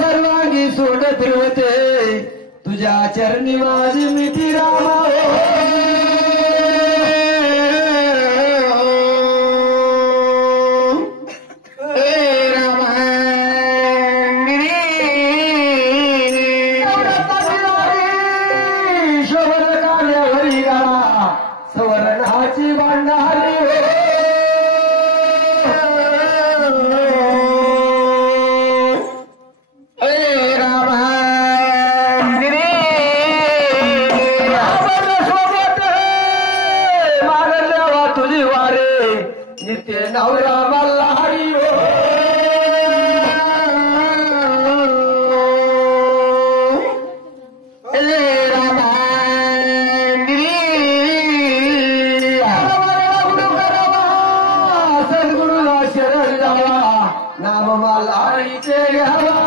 सर्वांगी सोड फिरवते तुझ्या चरणी माझी मिठी रामा सवर्णाची भांडारी तुझी वारे नित्य नवरा मल्हारी सद्गुरुला शरण जावा नाम मल्हारीचे घ्यावा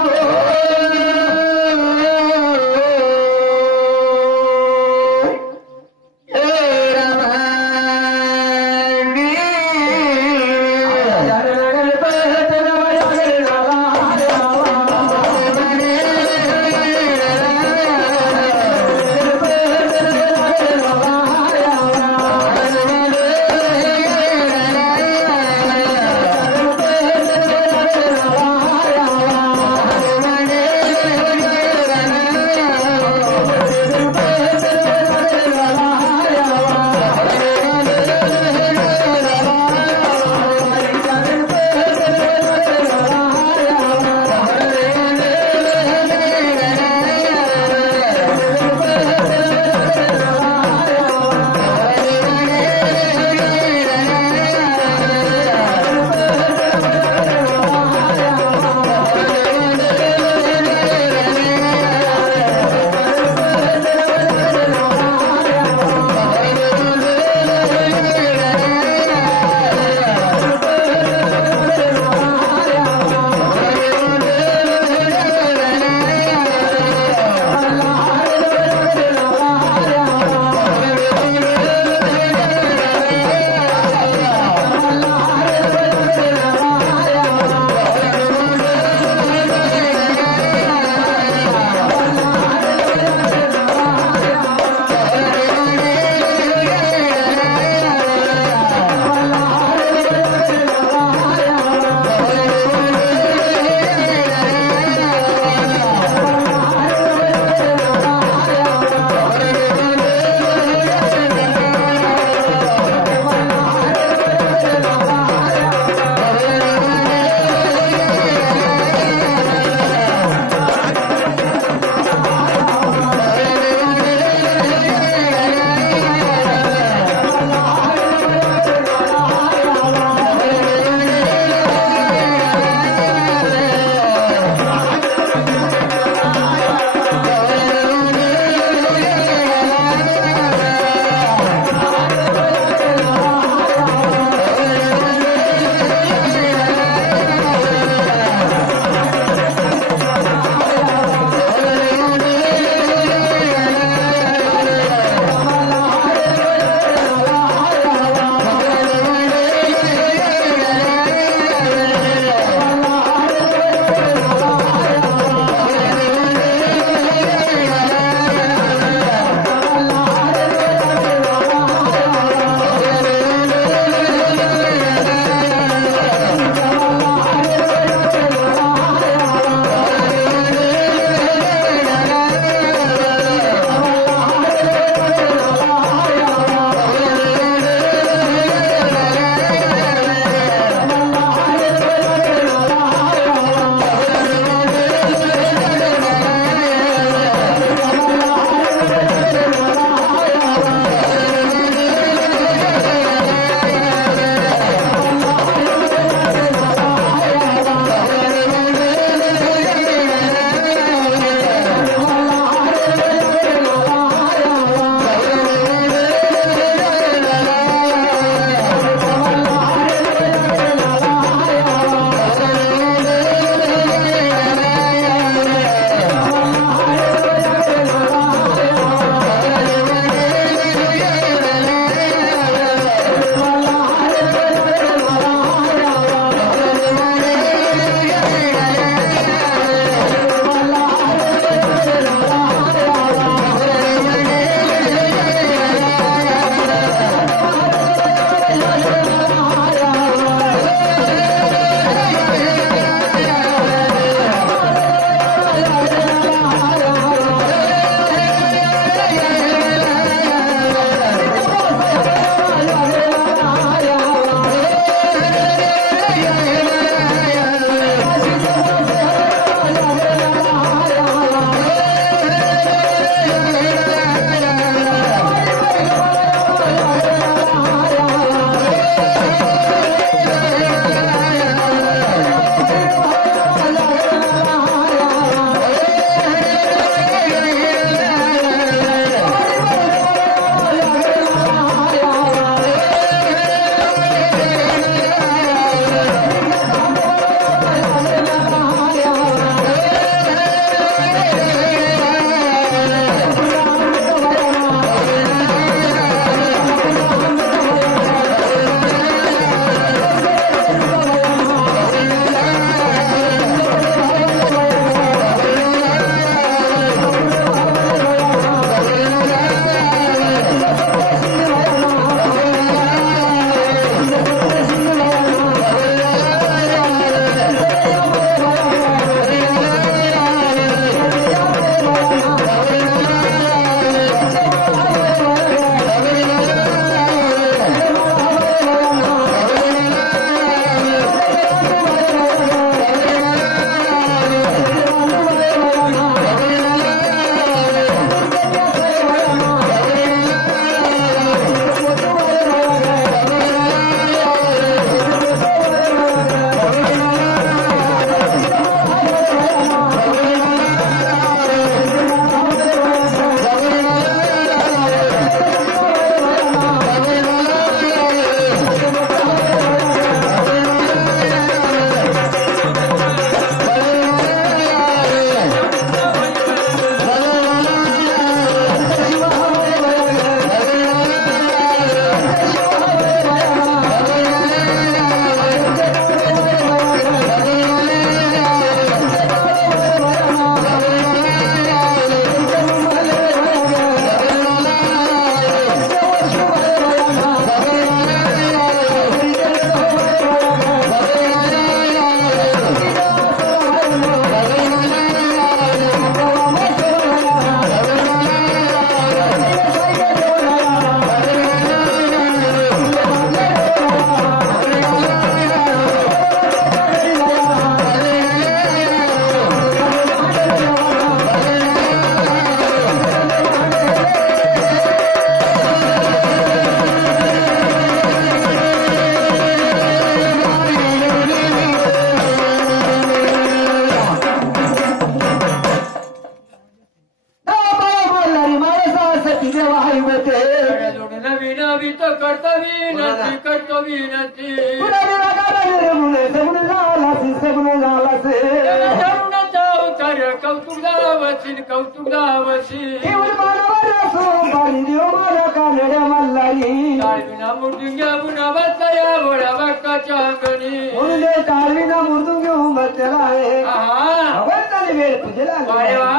कौतुक दावशील कौतुक दावशील केवळ मानवर असो पाणी देव मला कानड्या मल्लाई टाळविना मृदुंग्या गुणा बसला या भोळ्या भक्ताच्या अंगणी म्हणून ते टाळवीना मुर्दून घेऊन बसलेला आहे भगवंताने वेळ पूजेला अरे वा.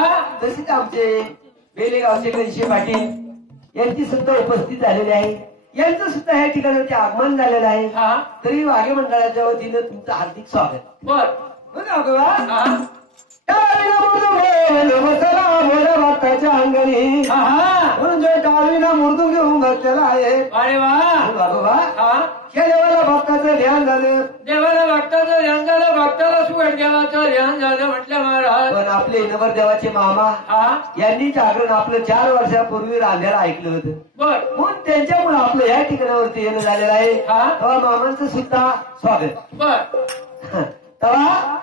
तशीच आमचे बेलेगावचे घनशे पाटील यांची सुद्धा उपस्थित झालेली आहे यांचं सुद्धा या ठिकाणावरती आगमन झालेलं आहे तरी वाघे मंडळाच्या वतीनं तुमचं हार्दिक स्वागत बर बघा बसला भोळ्या भक्ताच्या अंगणी म्हणून जो टाळवीना मुर्दून घेऊन बसलेला आहे अरे वा या देवाला भक्ताचं ध्यान झालं देवाला भक्ताचं ध्यान झालं भक्ताला सुगड देवाचं ध्यान झालं म्हटलं महाराज पण आपले नवरदेवाचे मामा यांनी जागरण आपलं 4 वर्षापूर्वी रांध्याला ऐकलं होतं बर म्हणून त्यांच्यामुळे आपलं या ठिकाणावरती येणं झालेलं आहे तेव्हा मामांचं सुद्धा स्वागत बर तेव्हा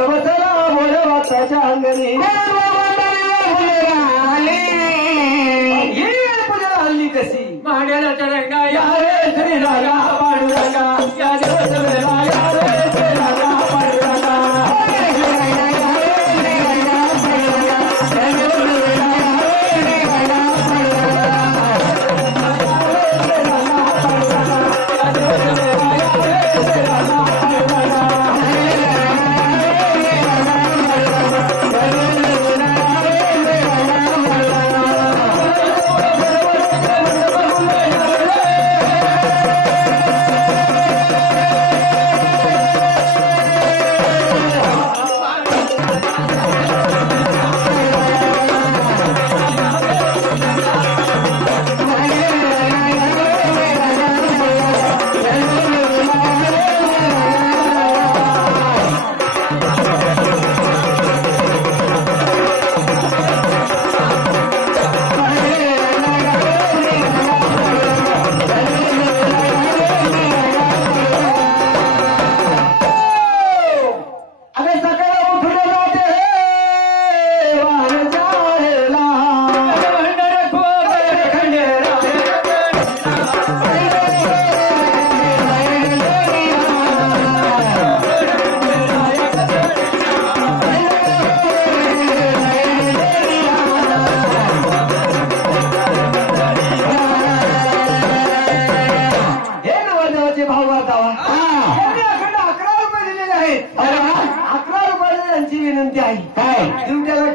बसला भोळ्या भक्ताच्या अंगणी पूजा हल्ली कशी महाडेला रंगा या रे श्री रागा पांडुरंगा या दिवस या रे श्री रागा पांडुरंगा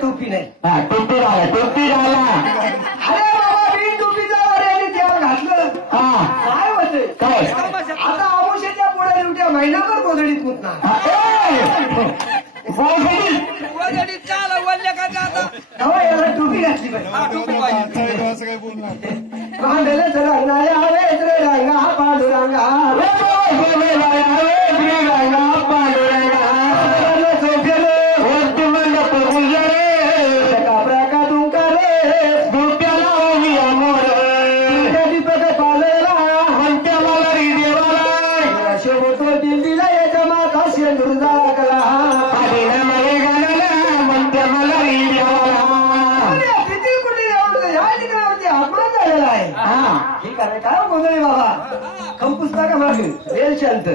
टोपी नाही टोपी झाला अरे बाबा मी टोपीचा आणि तेव्हा घातलं काय होत काय आता औषधाच्या पुढे उद्या महिनाभर गोधडीत मुतणार याला टोपी घातली पाहिजे भांडलं तर रंगाया हवे रंगा पांडुरंगा काय गोंधळी बाबा कंपुसता का मागे वेल शांत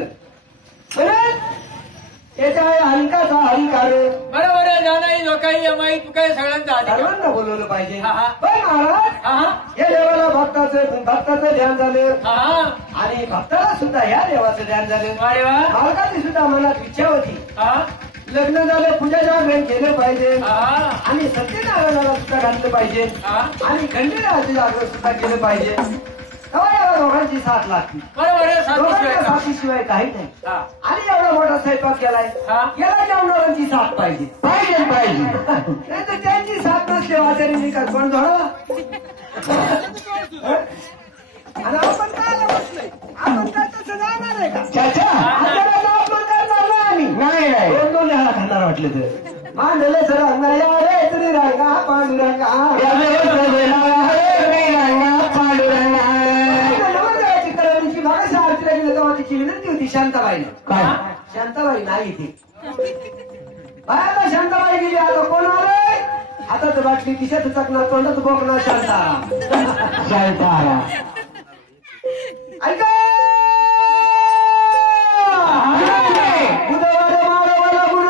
त्याच्या हलकाचा हरिकार बरोबर आहे जाणारी लोकांनी माहीत तू काय सर्वांना बोलवलं पाहिजे पण महाराज या देवाला भक्ताचं ध्यान झालं आणि भक्ताला सुद्धा या देवाचं ध्यान झालं मालकाची सुद्धा मनात इच्छा होती लग्न झालं पूजा जागरण केलं पाहिजे आणि सत्यनारायणाला सुद्धा घातलं पाहिजे आणि खंडेराचं जागरण सुद्धा केलं पाहिजे तेव्हा दोघांची साथ लागते बरोबर साथीशिवाय काही नाही आणि एवढा मोठा स्वयंपाक केलाय याला जेवणाऱ्यांची साथ पाहिजे नाही तर त्यांची साथ नसते वाचारी का कोण धोडा आणि आपण काय बसलोय आपण काय तसं जाणार आहे का आपण काय जाणार आम्ही नाही दोन वेळा खाणार वाटले तर मांडले सर रंगा रे तरी रंगा पांडुरंगा तिची विनंती होती शांताबाईला शांताबाई नाही इथे आता शांताबाई गेली आता कोण आलंय आता तर बाटली किशात चकणार तोंडात बोकणार शांता ऐका बुधवार माळवाला बुड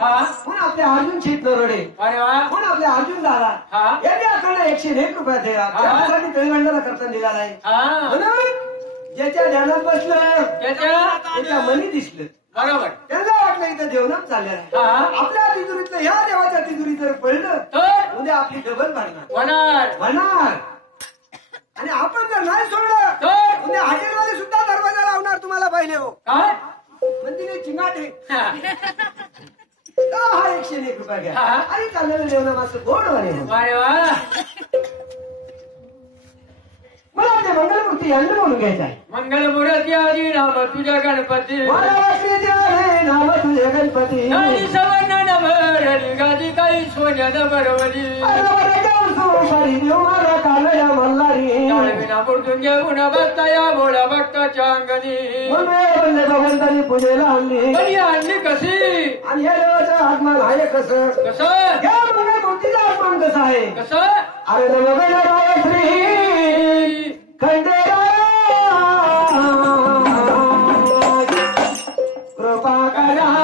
म्हणून आपले अर्जुन चित नरोडे अरे वा म्हणून आपले अर्जुन दादा यांनी आपल्याला 101 रुपया द्या त्यासाठी तेलंगणाला करता दिला नाही म्हणून ज्याच्या ध्यानात बसलं त्याच्या मनी दिसलं बरोबर त्यांना वाटलं इथं देवनाम चाललेलं आहे आपल्या तिजुरीतलं ह्या देवाच्या तिजुरीत जर पडलं तर उद्या आपली डबल मारणार होणार आणि आपण जर नाही सोडलं तर उद्या हॉटेलवाले सुद्धा दरवाजा लावणार तुम्हाला पहिले हो काय मंदिरे चिंगाटे हा 101 रुपया घ्या आणि चाललेलं देवनाम असं गोड अरे वा मला आपल्या मंगलमूर्ती यांना बोलून घ्यायचं आहे मंगलमूर्ती आधी नाम तुझ्या गणपती नाम तुझे गणपती काही सवर्ण नभरली गादी काही सोन्यानं बरोबरी कालया मल्हारी विना बुडून घेऊन बसता या बोळा भक्ताच्या अंगणी भगवंतानी पूजेला आणली आणली कशी आणि या देवाचं आगमन आहे कसं या मंगलमूर्तीचं आगमन कसं आहे कसं अरे नवगण श्री खंडेरा कृपा करा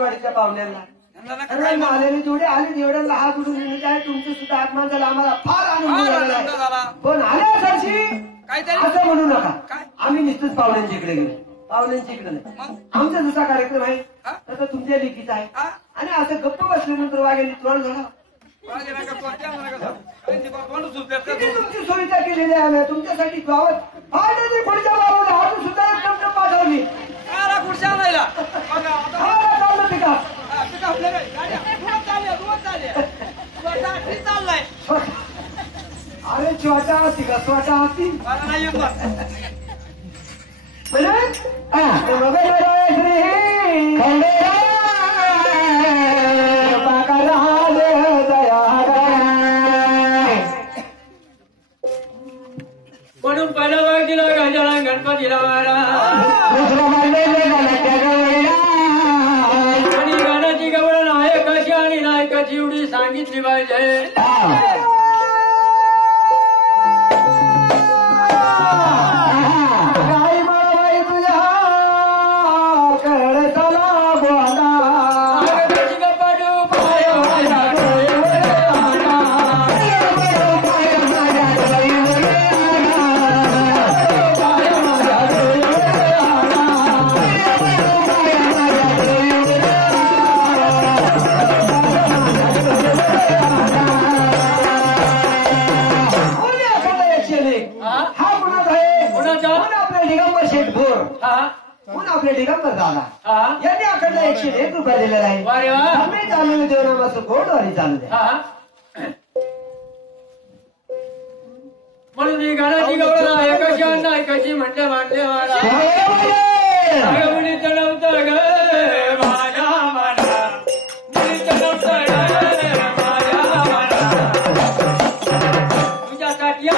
सासरवाडीच्या पाहुण्यांना आलेले जेवढे आले तेवढ्यांना हात उडून विनंती आहे. तुमचं सुद्धा आगमन झालं, आम्हाला फार आनंद झालेला आहे. पण आल्या सरशी असं म्हणू नका. आम्ही नुसतंच पाहुण्यांच्या इकडे गेलो, पाहुण्यांच्या इकडे नाही. आमचा जसा कार्यक्रम आहे तसा तुमच्या लेखीचा आहे. आणि असं गप्प बसल्यानंतर वाघेली तोंड झाला. तुमची सुविधा केलेली आहे तुमच्यासाठी गावात पुढच्या गावाला अजून सुद्धा एक टमटम पाठवली. अरे छोटा होती का छोटा होती म्हणून पहिला भाग दिला गजानन गणपतीला आणि गाण्याची गवळण आहे कशी आणि नायकाची एवढी सांगितली पाहिजे. आपल्या दिगंबर दादा यांनी अखंड 101 रुपये दिलेला आहे. आम्ही चाललेलं देवनामाचं गोडवारी चालू द्या. म्हणून ही गाण्याची गवळण आहे कशी आणि नायकाची म्हणते मानले म्हणी चढवत ग माझ्या मना मी चढवत माझ्या मना तुझ्यासाठी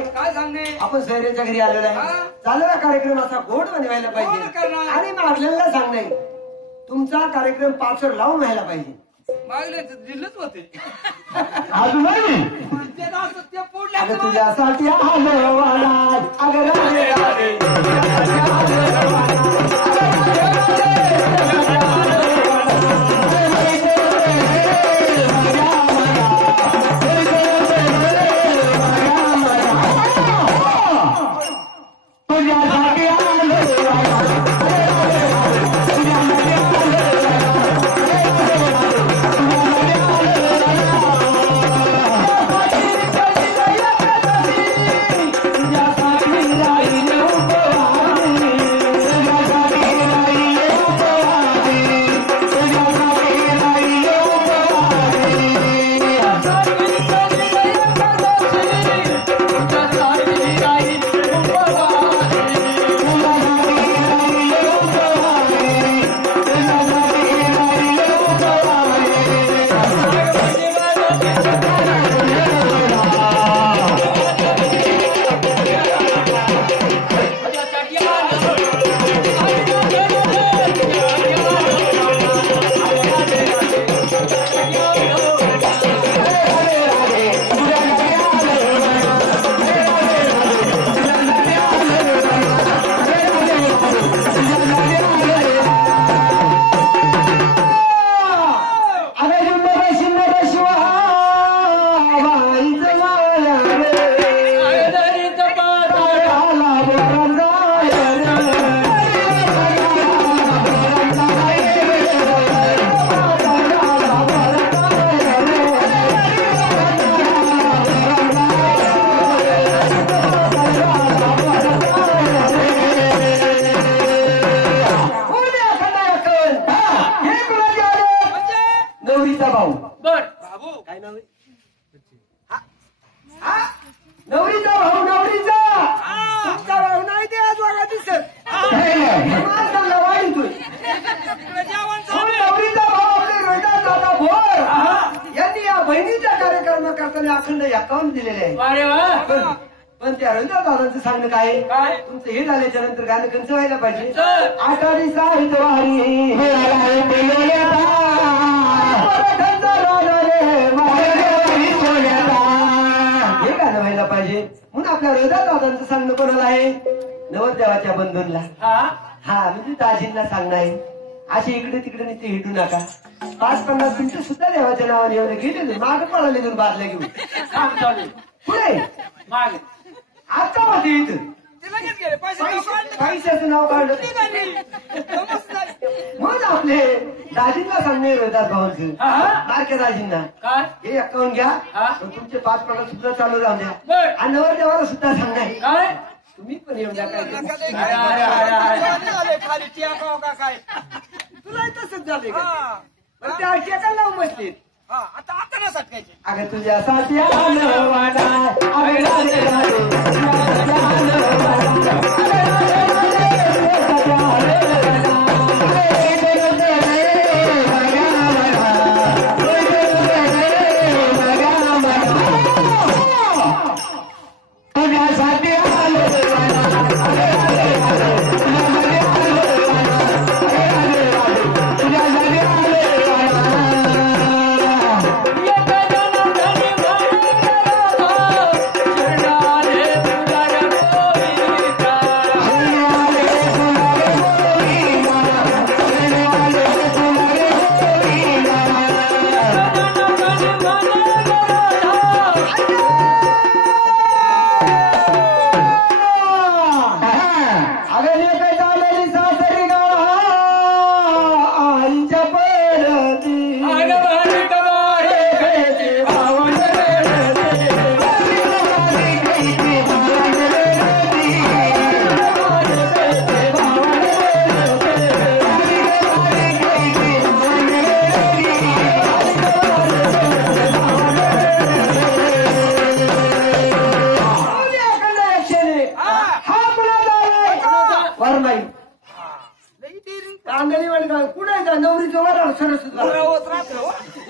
सांगणे काय सांगणे आपण सैरेच्या घरी आलेलो आहे चाललेला कार्यक्रम असा गोड बनवायला पाहिजे आणि मागलेला सांगणे तुमचा कार्यक्रम 5 वर लावून व्हायला पाहिजे मागले दिलंच होते अजून नाही अगं तुझ्यासाठी आलो वाला अगं राधे राधे अखंड अकाउंट दिलेले आहे पण त्या रंजन दादांचं सांगणं काय तुमचं हे झाल्याच्या नंतर गाणं कंच व्हायला पाहिजे आषाढी साहित्यवारी हे गाणं व्हायला पाहिजे म्हणून आपल्या रंजन दादांचं सांगणं कोणाला आहे नवरदेवाच्या बंधूंना हा म्हणजे दाजींना सांगणं आहे असे इकडे तिकडे नुसते हिंडू नका 5-50 मिनिटं सुद्धा देवाच्या नावाने एवढे गेले माग पळाले घेऊन बादल्या घेऊन पुढे माग आता होते इथं पैशाचं नाव काढलं मग आपले दाजींना सांगणे रोहिदास भाऊंचं बारक्या दाजींना हे अकाउंट घ्या तुमचे 5-50 सुद्धा चालू राहून द्या आणि नवरदेवाला सुद्धा सांगाय तुम्ही पण येऊन द्या काय तुला तसंच झाले का त्या टेका लावून बसलीत आता आता ना सटकायचे अगं तुझ्यासाठी आलं वाडा अगं राधे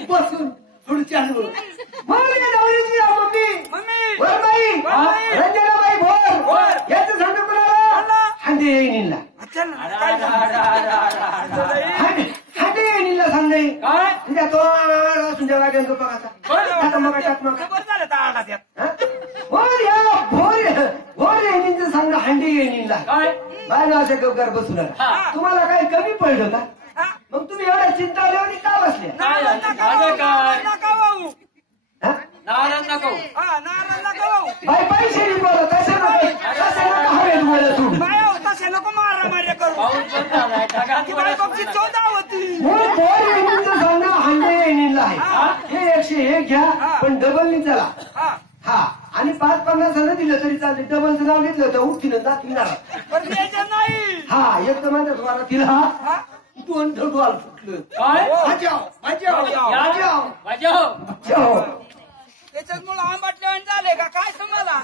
बसून थोडी चालू मग या नवरीची मम्मी वरबाई रंजनाबाई भोर याचं सांग कोणाला हांडे येईनीला हांडे येईनीला सांग नाही तुझ्या तो तुझ्या वाग्यान तो बघाचा मग भोर येईनीचं सांग हांडे येईनीला बाय असं गपगार बसू नका तुम्हाला काही कमी पडलं का मग तुम्ही एवढ्या चिंता आल्यावर का बसले बाई पैसे नाही बोला तसे नका हवे तुम्हाला सोडून सांगा हांडे येईनीला आहे हे 101 घ्या पण डबल नाही चला हा आणि 5-50 दिलं तरी चालते डबलचं नाव घेतलं तर उठतील जातील हा एकदम म्हणतात तुम्हाला तिला दोन ढोल फुटलं त्याच्यामुळे आंबाटले झाले का काय तुम्हाला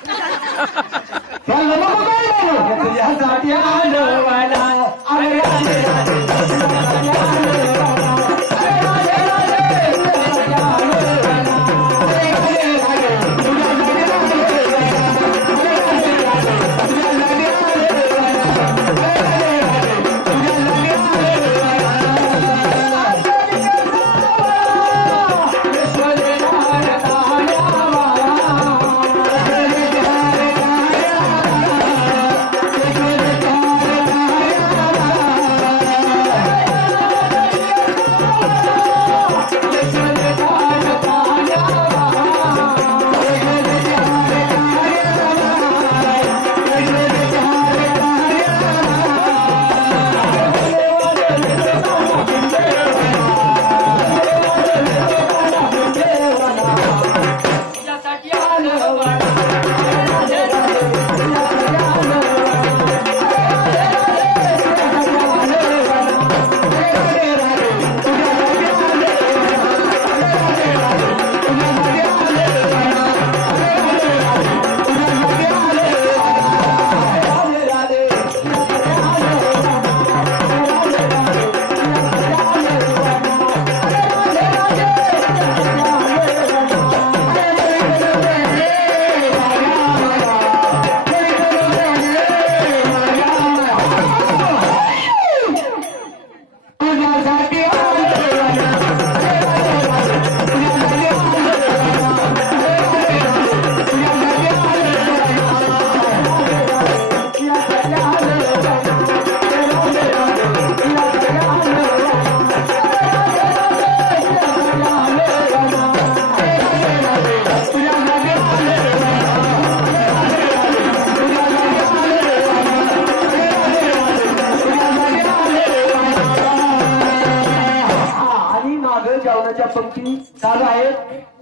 पंक्ती चालू आहेत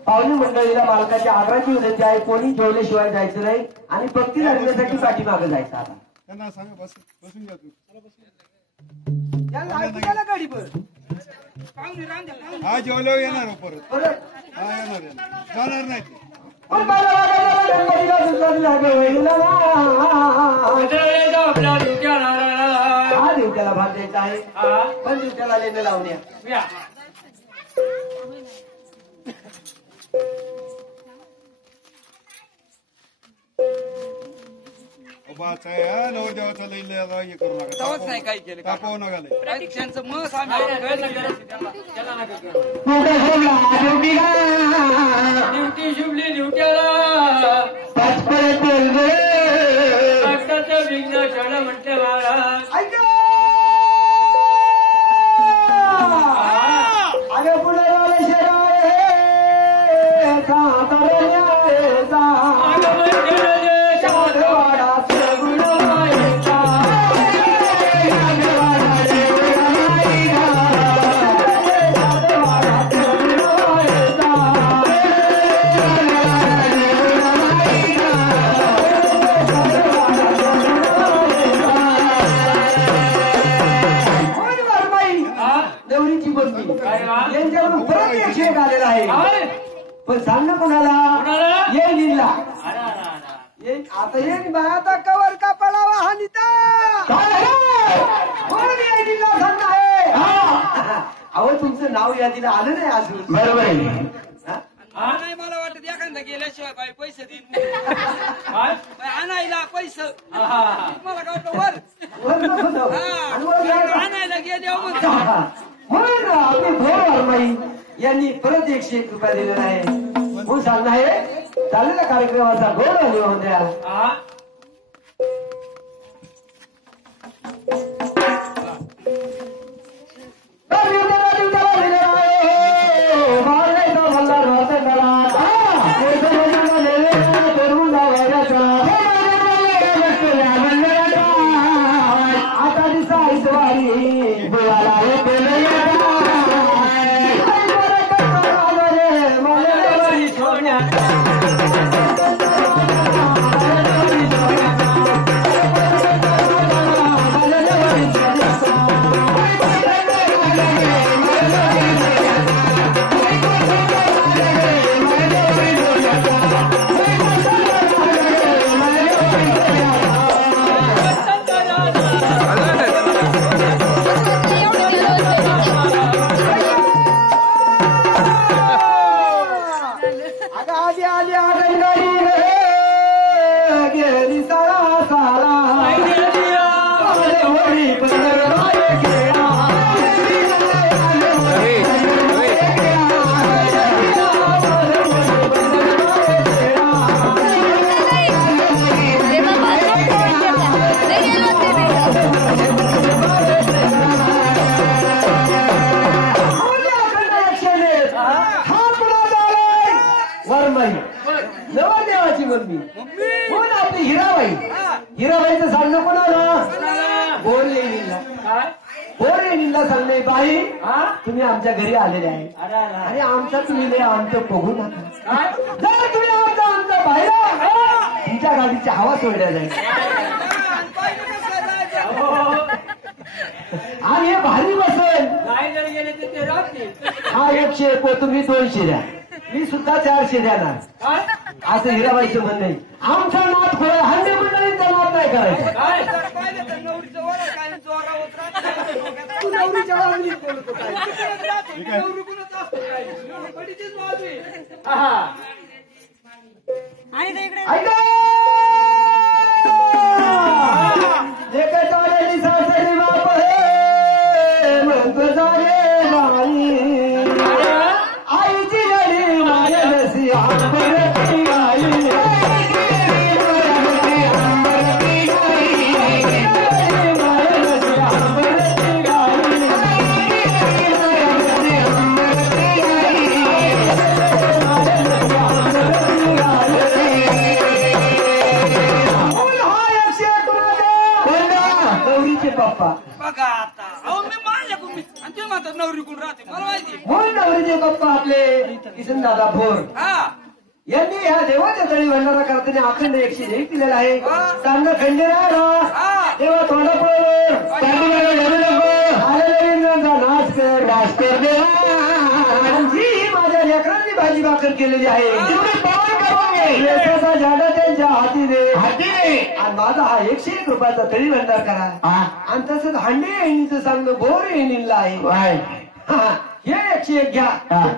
पाहुणे मंडळीला मालकाची आग्रहाची विनंती आहे कोणी जेवल्याशिवाय जायचं नाही आणि पंक्ती लागण्यासाठी पाठीमागं जायचं आता त्यांना सांगा बसून घ्या तू गाडी हा जेवल्यावर येणार हो परत हा येणार जाणार नाही ते हा दिवट्याला भाग द्यायचा आहे पण दिवट्याला लेणं लावण्या नवरदेवाचा लई हे करू नका नाही काही केलं तापवू नका लई प्रतीक्षांचं मग ड्युटी शुभली ड्युट्याला विघ्न चढ म्हणते महाराज अरे पुढे आलेला आहे पण सांग ना कोणाला ये नीला आता ये आता कवर का पडावा हा नीता सांग आहे अहो तुमचं नाव यादीला आलं नाही अजून बरोबर आहे मला एखादा गेल्याशिवाय बाई पैसे देईन काय बाई आणायला पैसे हा. मला काय वाटलं वर वर नको जाऊ. आणि वर हा जायला- आणायला गेले हो म्हणतो. म्हणून आपली भोर वारमाई यांनी परत 101 रुपया दिलेला आहे. हो सांगणं आहे चाललेल्या कार्यक्रमाचा गोड लिहून द्या. हा. आता दिसा ऐसवारी बोलाला नवरदेवाची मम्मी कोण आपली हिराबाई. हिराबाईचं सांगणं कोणाला बोर येईला काय बोर येईला सांगणे बाई हा तुम्ही आमच्या घरी आलेले आहे अरे अरे. आणि आमचा तुम्ही लय आमचं बघू नका. काय जर तुम्ही आमचा बाहेर तुमच्या गाडीची हवा सोडल्या जाईल बाईनं कसं जायचं? हो. आणि हे भारी बसेल. नाही जर गेले तर ते राहतील. हा 101 तुम्ही 200 द्या मी सुद्धा 400 देणार काय असं हिराबाईचं म्हणणं आहे. आमचा नाथ खोळ हंडे मंडळींचा नाथ नाही करायचा. काय जर पाहिलं तर नवरीचं वर काय जोरावत राहतं. तू नवरीच्या वावणीत बोलतो काय? तिकडेच राहतो. नवरी कुणाच असतो काय? बडीचीच बाजू आहे. हा. ऐका लेकरं आलेली सासरी बाप हे म्हणतो झाले बाई आईची गडी माझ्या नसी आंबरती गाई नवरीचे पप्पा बघा आता अहो मी माझ्या कुंभीत आणि तुम्ही म्हणतात नवरी कोण राहते मला माहिती म्हणून नवरीचे पप्पा आपले किसन दादा भोर हा यांनी ह्या देवाच्या तळी भंडारा करताना अखंड 101 दिलेला आहे. चांगलं खंडेराय देवा तोंडा नाच कर नाच कर देवा जी ही माझ्या लेकरांनी भाजी भाकर केलेली आहे. लेकराचा झाडा त्यांच्या हाती दे आणि माझा हा 101 रुपयाचा तळी भंडार करा. आणि तसंच हांडे येणीचं चांगलं बोर येणीला आहे. हे 101 घ्या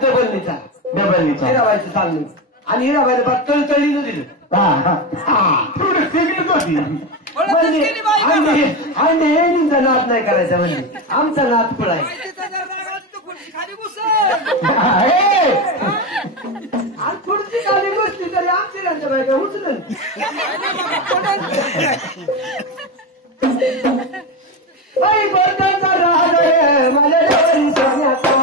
डबलनीचा हिराबाईचं चांगलं आणि हिराबाईला बघ तळतळीनं दिलं. हांडे येणीचा नाद नाही करायचा म्हणजे आमचा नाद पळाय. तिथं जर राग आला तर खुर्ची खाली घुसल. आणि खुर्ची खाली बसली तरी आमची त्यांच्या बायका उचल बाई बर्तनचा राज माझ्या सोन्याचा